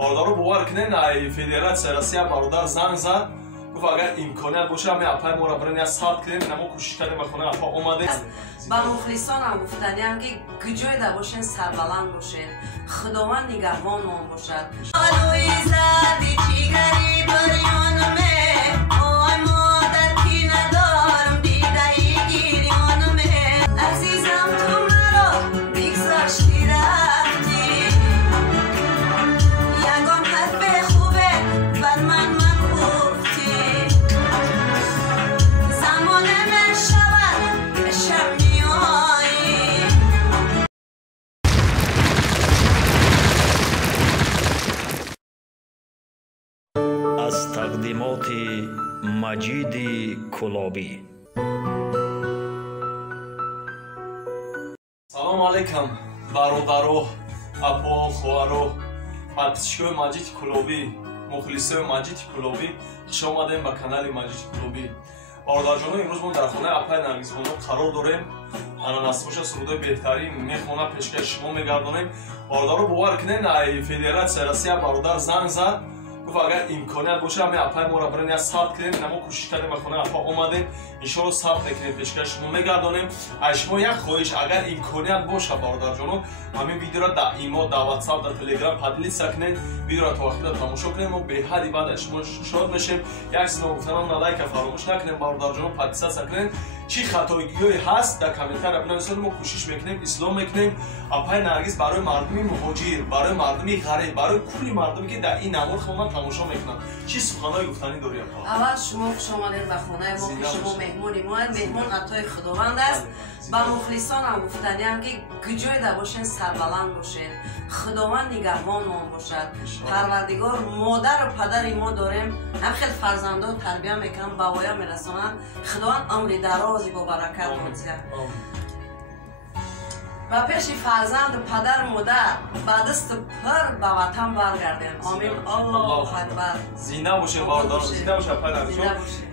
باردارو باور کنین ای فدراسیون روسیه برادر زنگ زد گفت اگر امکانیت باشه همه اپای ما را برین یا ثبت کنین نما کوشش کردیم به خونه اپا اومده با مخلصان هم گفتنیم که گجای دا باشین سربلند باشین خداوند نگهبان ما باشد آلوی زردی چیگری بریانمه آی مادر کی ندارم دیدهی گیریانمه عزیزم تو مرا بگذاشتی رفتی یگان حرف خوبه بر من گفتی زمان من شود شب میایی از تقدیمات مجید کلابی. سلام علیکم برادرو اپا خواهرو подписчикои Маҷид Кулобӣ мухлисои Маҷид Кулобӣ хуш омадем ба канали Маҷид Кулобӣ. бародарҷоно имрӯз мо дар хонаи апаи Наргизхоно қарор дорем. ананасхоша сурудои беҳтарин мехона пешкаши шумо мегардонем. бародаро бовар кунед федерасияи Россия бародар занг зад гуфт агар имконият боша ҳамаи апаи моро бирен я сабт кунем. намо кӯшиш кардем ба хонаи апа омадем. иншоалло сабт мекунем пешкаши шумо мегардонем. аз шумо як хоҳиш агар имконият боша бародарҷоно ҳамин видеоро дар имо дар ватсап дар телеграм поделиться кунед. видеоро то вақти тамошо кунем. мо беҳади баъд аз шумо шод мешем. як сино гуфтанам на лайка фаромӯш накунем. бародарҷоно подписаться кунед. чӣ хатоигиҳое ҳаст дар комментария бинависед. мо кӯшиш мекунем ислом мекунем. апаи Наргиз барои мардуми муҳоҷир барои мардуми ғариб барои кулли мардуме ки дар ин намор хона тамошо мекунанд чӣ суханои гуфтанӣ дорӣ апа? аввал шумо хуш омадед ба хонаи мо ки шумо меҳмони мо меҳмон атои худованд аст. ба мухлисонам гуфтаниам ки гуҷойда бошен сарбаланд бошен худованд нигоҳбонмон бошад. парвардигор модару падари мо дорем ҳам хел фарзандо тарбия мекунанд ба воя мерасонанд. худованд умри дарози бобаракат отиҳад. ба пеши фарзанду падару модар ба дасту пир ба ватан баргардем. амин. аллоҳу акбар. зинда бошед бародаро. зинда бошед апаи Наргиз.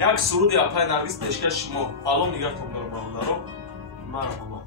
як суруди апаи Наргиз пешкаши шумо. алом нигаҳтон дорам бародаро. марҳамо.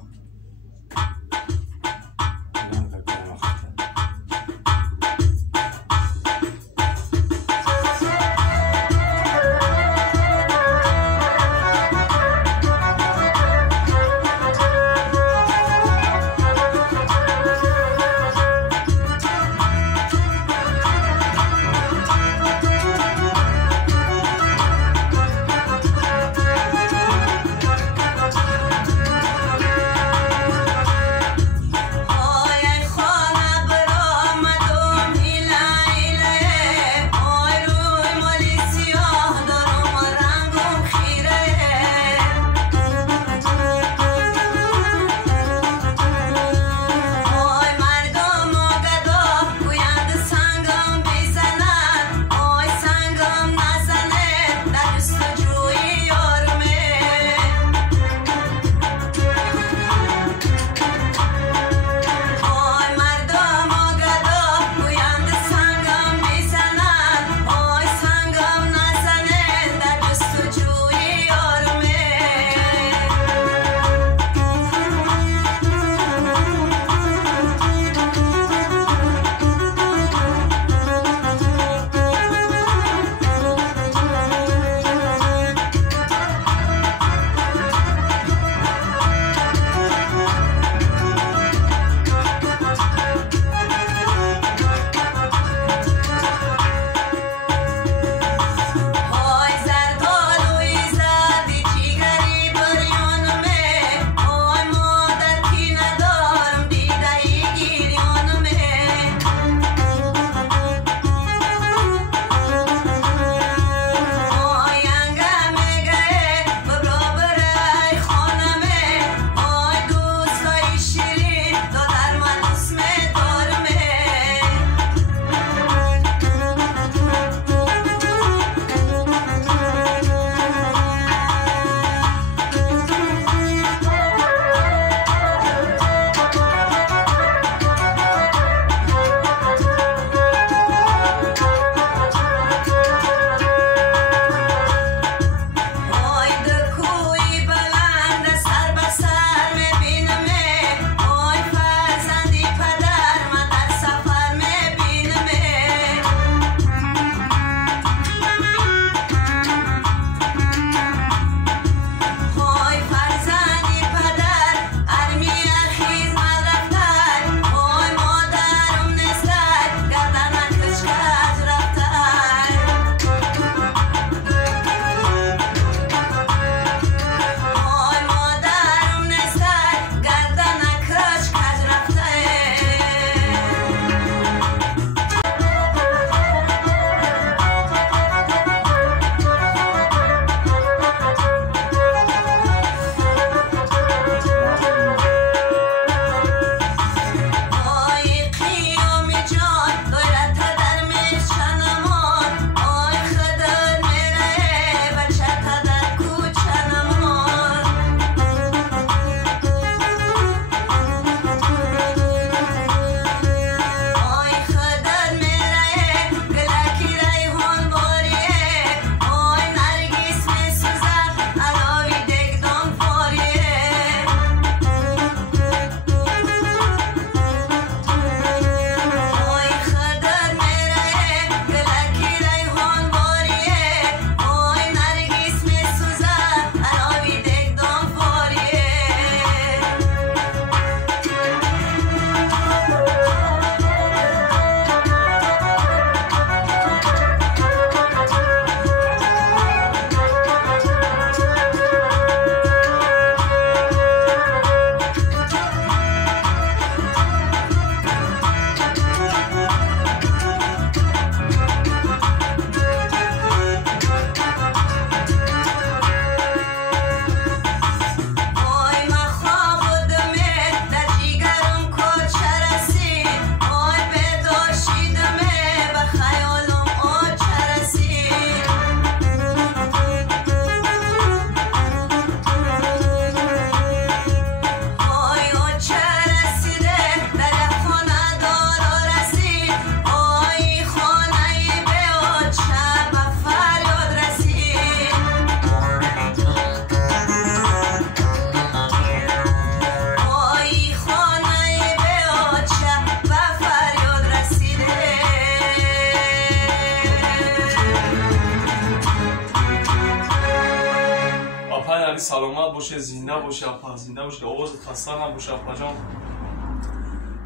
саломат боше, зинда боше апа, зинда боше, овози хаста набоше апаҷон.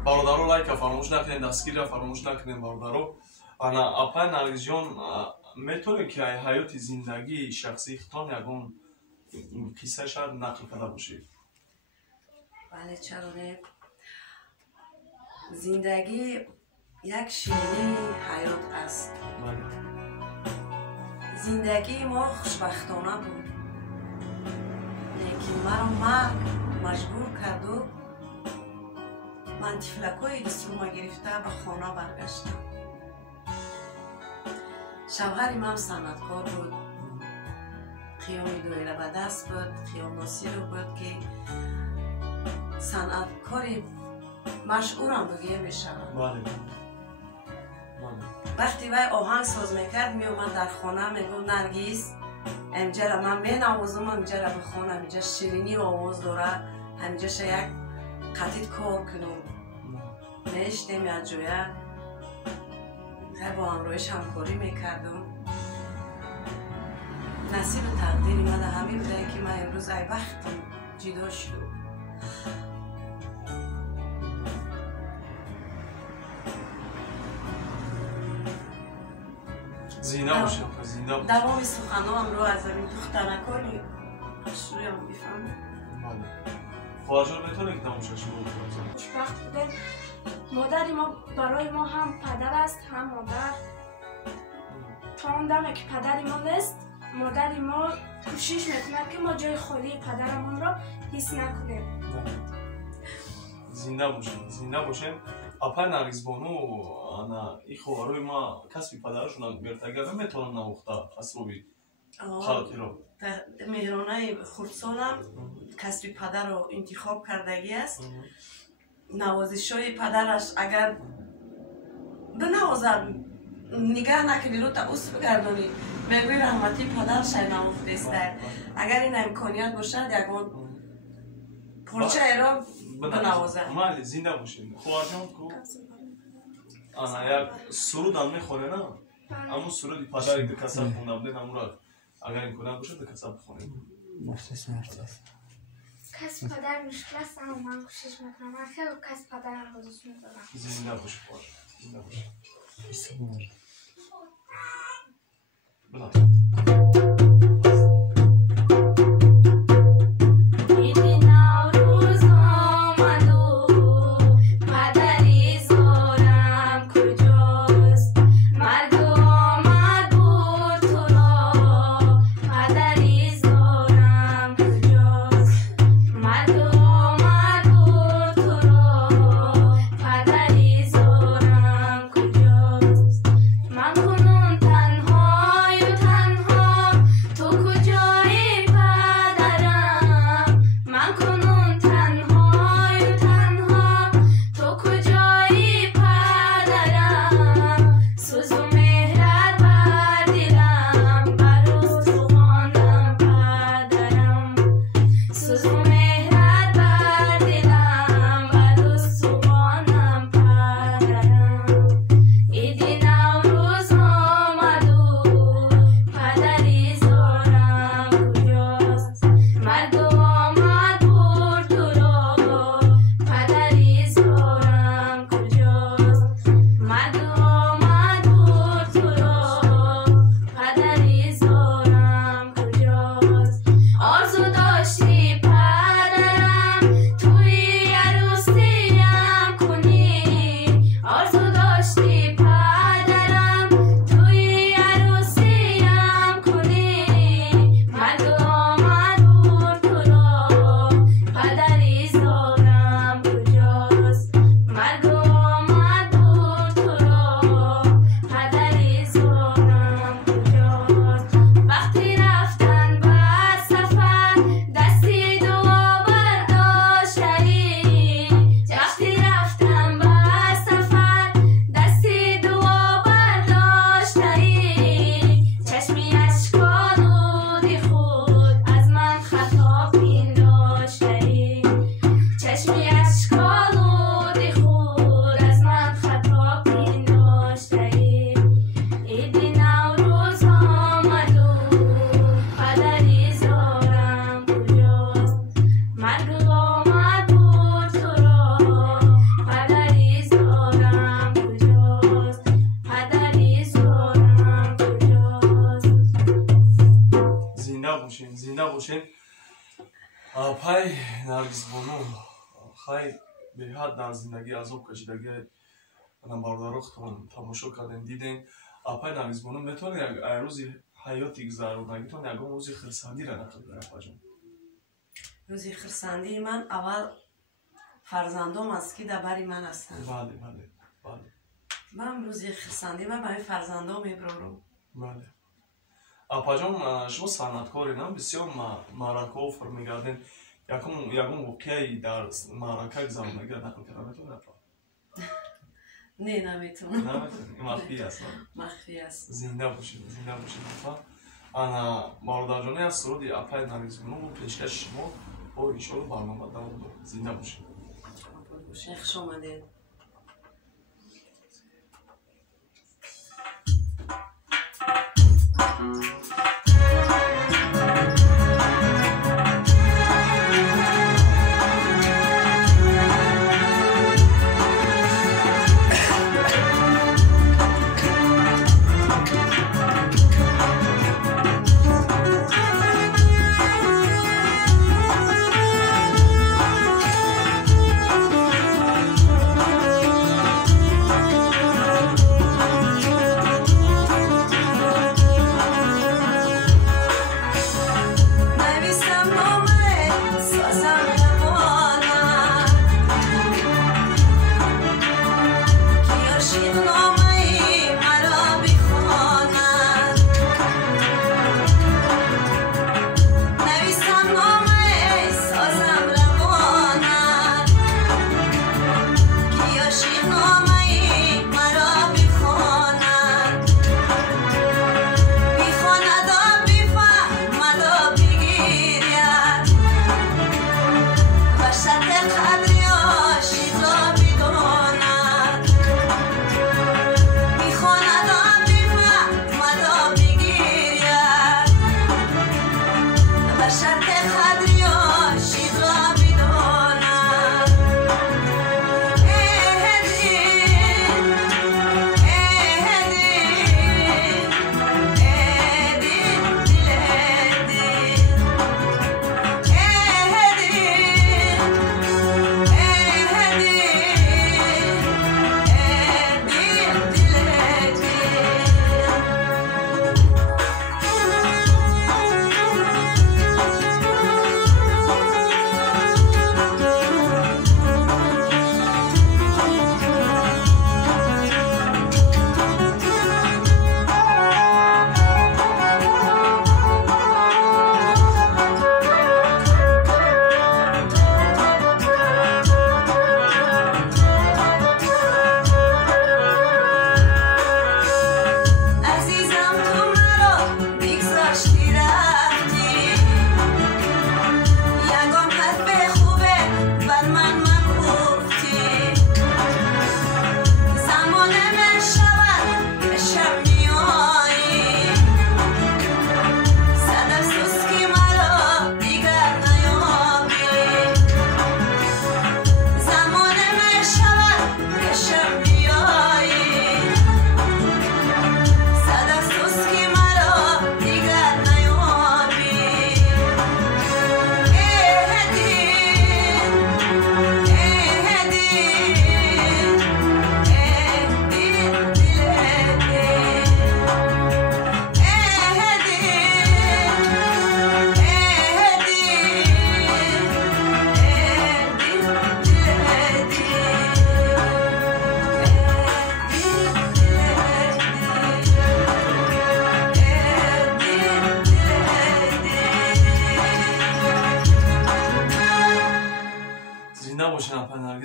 бародаро лайка фаромӯш накунед, дастгирра фаромӯш накунед бародаро. ана апа Наргизҷон метавонед ки ҳаёти зиндагии шахсии худтон ягон қисса шаёд нақл карда бошед? бале, чаро не. зиндагӣ як ширинии ҳаёт аст. зиндагии мо хушбахтона буд, лекин маро марг маҷбур карду ман тифлакҳои дуструма гирифта ба хона баргаштам. шавҳари ман санъаткор буд, қиёми доира ба даст буд, қиёмносиро буд ки санъаткори машҳурам бигӯя мешавад. вақти вай оҳангсоз мекард, меомад дар хона мегӯфт Наргиз амҷара ман менавозам, амҷара бихонам, инҷа ширинӣ овоз дорад, ҳамҷаша як қатид кор кунум. меиштем як ҷоя, бо ҳамроҳиш ҳамкорӣ мекардум. насиби тақдири мана ҳамин буда ки ман имрӯз ай вақтам ҷудо шудам. зинда боше, зинда боше. давоми суханоамро аз ин духтаракони шӯям мефаҳмам. хоҳарҷон метавонед тамошаш букунед? хушбахт будем. модари мо барои мо ҳам падар аст, ҳам модар. то он даме ки падари мо нест, модари мо кӯшиш мекунад ки мо ҷои холии падарамонро ҳис накунем. зинда бошем, зинда бошем. апай Наргизбону ана и хоҳарои ма касби падарашонам мертага наметавонам навохта асроби халқиро. меҳронаи хурдсолам касби падарро интихоб кардагӣ аст. навозишҳои падараш агар бинавозад нигаҳ накунӣ, рӯта уст бигардонӣ, мегӯӣ раҳмати падарашай намохтестай. агар ин имконият бошад, ягон порчаеро бинавозад. майли, зинда бошем. хоҳарҷон ку ана як сурудам мехонед, на? аммо суруди падари дикаса хонда будед, амурад агар имконият бошад дикаса бихонед. کس پدر مشکل است اما من کوشش میکنم. من خیلی کس پدرم رو دوست میدارم. زنده باش خواهر، زنده باش. من کنون تنهای و تنها پای نرگسبانو خیلی به حد در زندگی عذاب کشیدگی نمبردارو خودتون تماشا کردین دیدین پای نرگسبانو میتونه یک روزی حیاتی گذرونگی تو یکم روزی خرسندی را نقل کنه پاجون روزی خرسندی من اول فرزندم است که در بری من هستن بله بله بله من روزی خرسندی من برای فرزندم میبرم بله پاجون شما صنعتکاری نه بسیار معرکه و فرمیگردین یکم واقعی در معرکه گذرونگی را نقل کنه میتونه نه نمیتونم نمیتونه مخفی است مخفی است زنده باشید زنده باشید انا مارداجانی از سرودی اپای نرگسبانو پیشکش شما و انشالله برنامه دوام داره زنده باشید خوش آمدید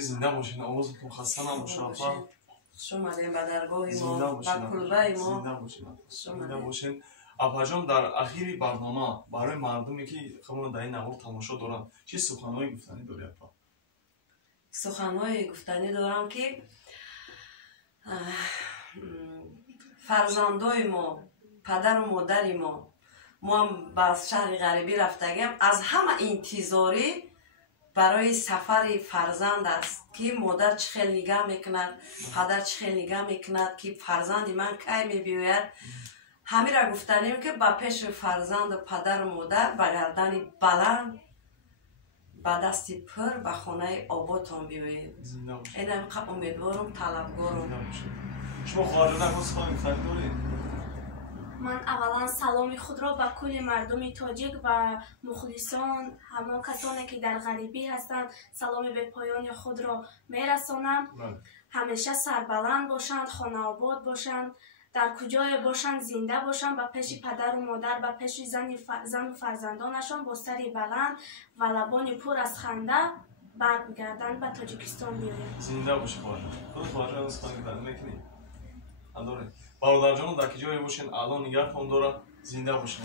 زنده باشین آوازتون خسته نباشه اپا شما دیم به درگاه ما به کلبه ما زنده باشین اپا جان در اخیر برنامه برای مردمی که خمون در این نوار تماشا دارن چه سخنهای گفتنی داری اپا؟ سخنهای گفتنی دارم که فرزندای ما پدر و مادر ما هم به شهر غریبی رفتگیم از همه انتظاری برای سفر فرزند است که مادر چه خیلی نگاه میکند پدر چه خیلی نگاه میکند که فرزند من کی میبیاید همین را گفتنیم که با پیش فرزند و پدر و مادر با گردن بلند ба дасти пур ба хонаи ободтон биёед. зинда бошед. Эдам қа умедворум, талабгорум. зинда бошед. шумо хоҳарҷонак ҳуз хонем харидоред? ман аввалан саломи худро ба кулли мардуми тоҷик ва мухлисон, ҳамон касоне ки дар ғарибӣ ҳастанд, саломи бепоёни худро мерасонам. ҳамеша сарбаланд бошанд, хонаобод бошанд, дар куҷое бошанд, зинда бошанд, ба пеши падару модар, ба пеши зану фарзандонашон бо сари баланд ва лабони пур аз ханда баргарданд ба Тоҷикистон биёянд. зинда боши хоҳарҷон. худ хоҳарҷон ҳуз хонем дар мекунӣ? Бародарҷон дар ки ҷое бошен, алон нигартон дора, зинда бошен.